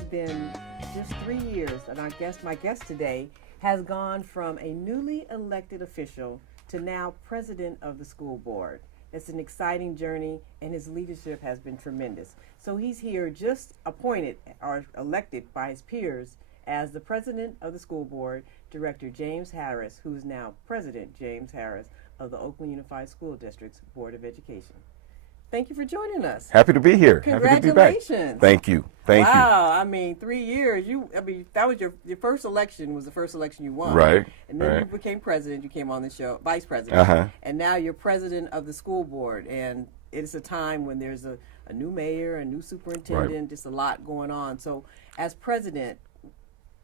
has been just 3 years, and my guest today, has gone from a newly elected official to now president of the school board. It's an exciting journey, and his leadership has been tremendous. So he's here just appointed or elected by his peers as the president of the school board, Director James Harris, who is now President James Harris of the Oakland Unified School District's Board of Education. Thank you for joining us. Happy to be here. Congratulations. Happy to be back. Thank you. Thank you. Wow, I mean, 3 years. That was your first election, was the first election you won. Right. And then you became president, you came on the show, vice president. And now you're president of the school board. And it's a time when there's a new mayor, a new superintendent, just a lot going on. So as president,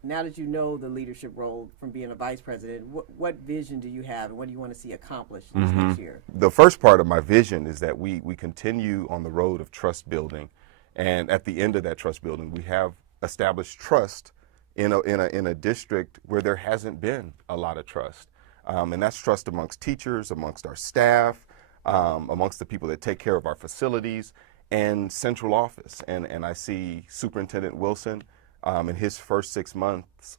now that you know the leadership role from being a vice president, what vision do you have and what do you want to see accomplished this next year? The first part of my vision is that we continue on the road of trust building. And at the end of that trust building, we have established trust in a district where there hasn't been a lot of trust. And that's trust amongst teachers, amongst our staff, amongst the people that take care of our facilities and central office. And I see Superintendent Wilson in his first 6 months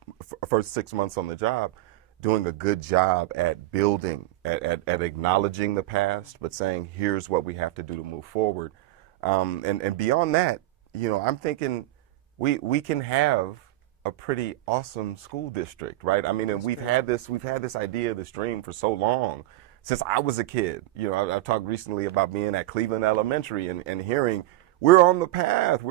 on the job, doing a good job at building, at acknowledging the past, but saying, here's what we have to do to move forward. And beyond that, I'm thinking we can have a pretty awesome school district, right? I mean, and we've had this idea, this dream for so long, since I was a kid. I've talked recently about being at Cleveland Elementary and hearing, we're on the path,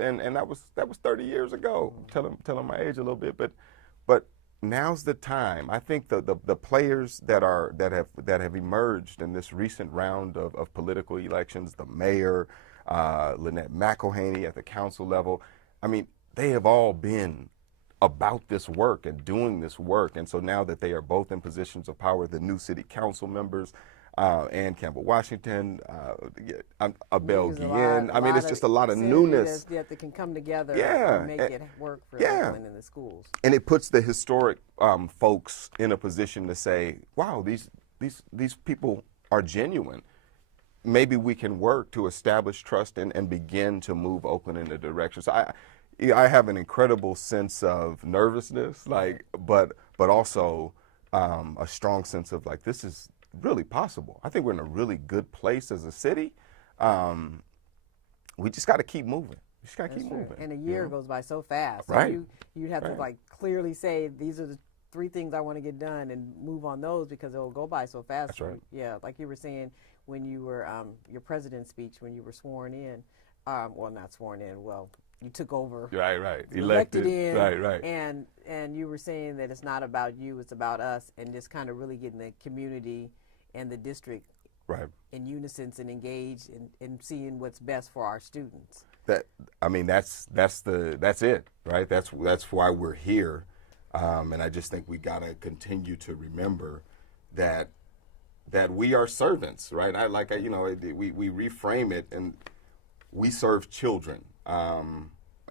and that was 30 years ago. Telling my age a little bit, but now's the time. I think the players that have emerged in this recent round of political elections, the mayor, Lynette McElhaney at the council level, I mean, they have all been about this work and doing this work. And so now that they are both in positions of power, the new city council members, Ann Campbell Washington, Abel Guillen. I mean, it's just a lot of newness. That can come together and make it work for everyone in the schools. And it puts the historic folks in a position to say, wow, these people are genuine. Maybe we can work to establish trust and begin to move Oakland in a direction. So I have an incredible sense of nervousness, but also a strong sense of this is really possible. I think we're in a really good place as a city. We just got to keep moving. We just got to keep moving. And a year goes by so fast. Right. So you'd have to clearly say, these are the 3 things I want to get done and move on those because it'll go by so fast. That's right. Yeah, like you were saying when you were, your president's speech, when you were sworn in, well, not sworn in, you took over. Right. Elected in. Right. And you were saying that it's not about you, it's about us, and just kind of really getting the community and the district in unison and engaged in seeing what's best for our students. That's it, right? That's why we're here. And I just think we gotta continue to remember that we are servants, right? We reframe it and we serve children. And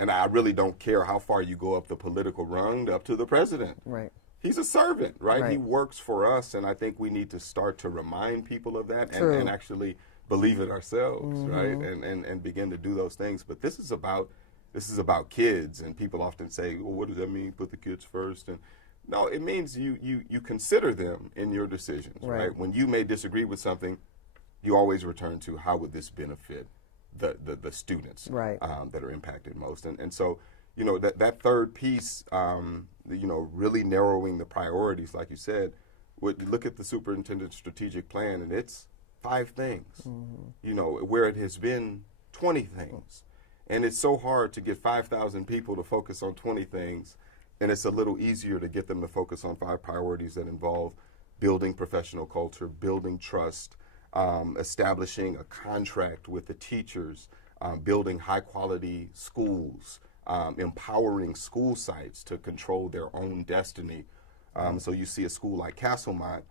I really don't care how far you go up the political rung up to the president. Right. He's a servant, right? He works for us, and I think we need to start to remind people of that and actually believe it ourselves, right? And begin to do those things. But this is about kids, and people often say, well, what does that mean, put the kids first? And no, it means you consider them in your decisions, right? When you may disagree with something, you always return to how would this benefit the students that are impacted most. And so, that third piece, really narrowing the priorities, like you said, would look at the superintendent's strategic plan, and it's 5 things, where it has been 20 things. And it's so hard to get 5,000 people to focus on 20 things, and it's a little easier to get them to focus on 5 priorities that involve building professional culture, building trust, establishing a contract with the teachers, building high-quality schools, empowering school sites to control their own destiny. So you see a school like Castlemont,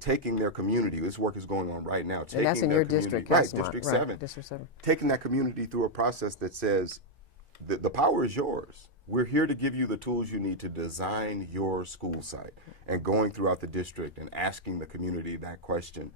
taking their community. This work is going on right now. And that's in your district, Castlemont. District 7. District 7. Taking that community through a process that says, the power is yours. We're here to give you the tools you need to design your school site. And going throughout the district and asking the community that question,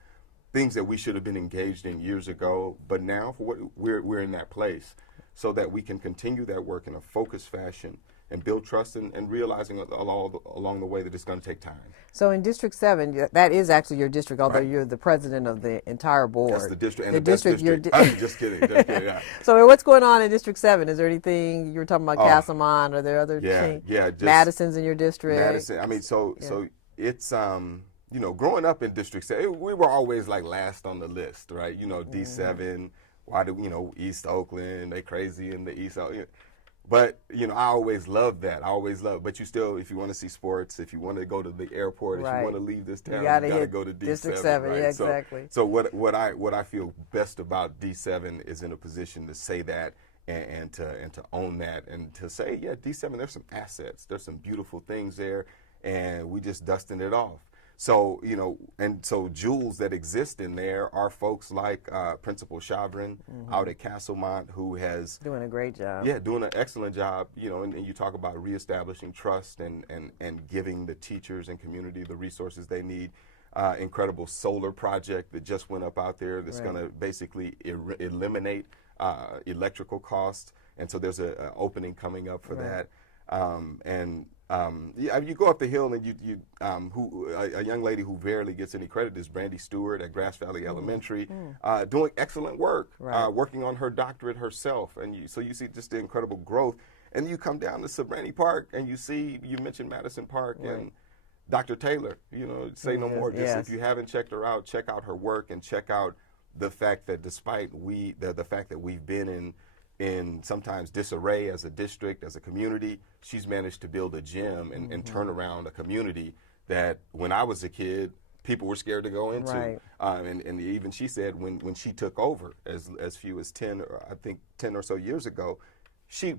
things that we should have been engaged in years ago, but now we're in that place. so that we can continue that work in a focused fashion and build trust and realizing along the way that it's going to take time. So in District 7, that is actually your district, although Right. you're the president of the entire board. That's the district. And the the best district. district. I'm just kidding. Just kidding. Yeah. So what's going on in District 7? Is there anything, you were talking about Castlemont, are there other just Madison's in your district? Madison. I mean, so it's you know, growing up in District 7, we were always like last on the list, right? You know, D7. Why do East Oakland? They crazy in the East. But you know, I always loved that. But you still, if you want to see sports, if you want to go to the airport, if you want to leave this town, you gotta go to D7. District 7, right? yeah, exactly. So what I feel best about D7 is in a position to say that and to own that and to say, yeah, D7, there's some assets, there's some beautiful things there, and we just dusting it off. So, you know, and so jewels that exist in there are folks like Principal Chavrin out at Castlemont, who has doing a great job. Yeah, doing an excellent job, you know, and you talk about reestablishing trust and giving the teachers and community the resources they need. Incredible solar project that just went up out there that's going to basically eliminate electrical costs. And so there's an opening coming up for that. You go up the hill and a young lady who rarely gets any credit is Brandy Stewart at Grass Valley Elementary, doing excellent work, working on her doctorate herself, and so you see just the incredible growth. And you come down to Sabrani Park and you mentioned Madison Park and Dr. Taylor, you know, say no more. Just if you haven't checked her out, check out her work and check out the fact that despite the fact that we've been in sometimes disarray as a district, as a community, she's managed to build a gym and turn around a community that when I was a kid, people were scared to go into. Right. And even she said when she took over as few as 10 or so years ago,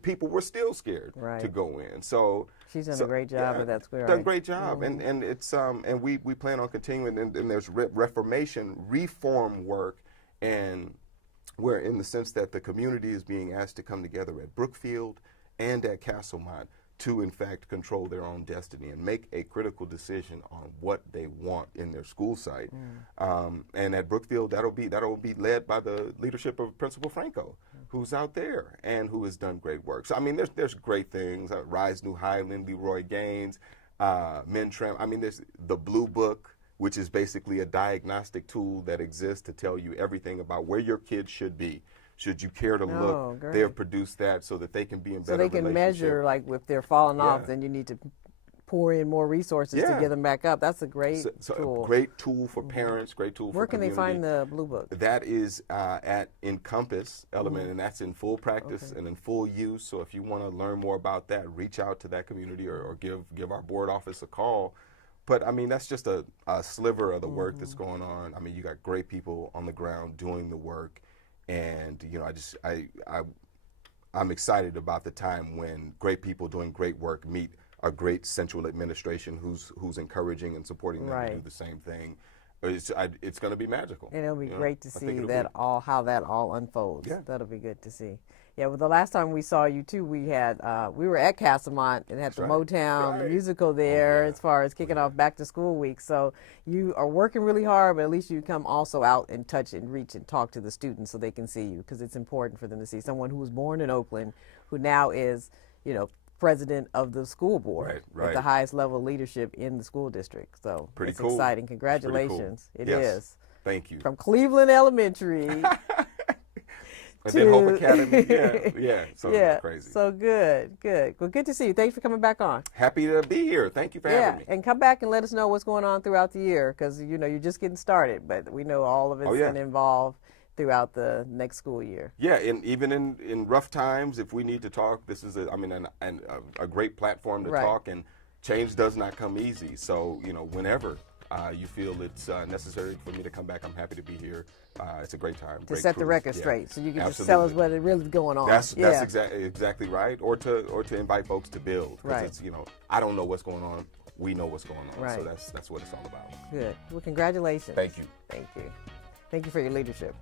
people were still scared to go in. So she's done a great job at that square. Done a great job, and it's and we plan on continuing. And there's reform work, and where in the sense that the community is being asked to come together at Brookfield and at Castlemont to in fact control their own destiny and make a critical decision on what they want in their school site. And at Brookfield, that'll be led by the leadership of Principal Franco, who's out there and who has done great work. So I mean, there's great things. Rise New Highland, Leroy Gaines, Mintram. I mean, there's the Blue Book, which is basically a diagnostic tool that exists to tell you everything about where your kids should be. Should you care to look, they have produced that so that they can be in better relationship. So they can measure, like, if they're falling off, then you need to pour in more resources to get them back up. That's a great tool. A great tool for parents, great tool Where for community. Where can they find the Blue Book? That is at Encompass Element, and that's in full practice and in full use. So if you want to learn more about that, reach out to that community or give our board office a call. But I mean, that's just a sliver of the work that's going on. I mean, you got great people on the ground doing the work, and you know, I'm excited about the time when great people doing great work meet a great central administration who's encouraging and supporting them to do the same thing. It's going to be magical. And it'll be great to see how that all unfolds. Yeah. That'll be good to see. Yeah, well, the last time we saw you too, we were at Castlemont and had the Motown the musical there as far as kicking off back to school week. So you are working really hard, but at least you come also out and touch and reach and talk to the students so they can see you, because it's important for them to see someone who was born in Oakland, who now is, you know, president of the school board at the highest level of leadership in the school district. So pretty it's cool. Exciting. Congratulations. It is. Thank you. From Cleveland Elementary. And then Hope Academy, so crazy. So good. Well, good to see you. Thanks for coming back on. Happy to be here. Thank you for having me. And come back and let us know what's going on throughout the year, because you know you're just getting started, but we know all of it's going to involve throughout the next school year. Yeah, and even in rough times, if we need to talk, this is a great platform to talk, and change does not come easy. So you know, whenever you feel it's necessary for me to come back, I'm happy to be here. It's a great time. To set the record straight, so you can just tell us what is really going on. That's exactly right. Or to invite folks to build. Because it's, you know, I don't know what's going on. We know what's going on. So that's what it's all about. Good. Well, congratulations. Thank you. Thank you. Thank you for your leadership.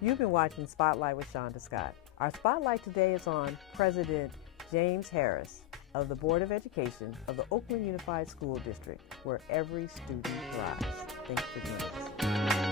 You've been watching Spotlight with Shonda Scott. Our spotlight today is on President James Harris of the Board of Education of the Oakland Unified School District, where every student thrives. Thanks for joining us.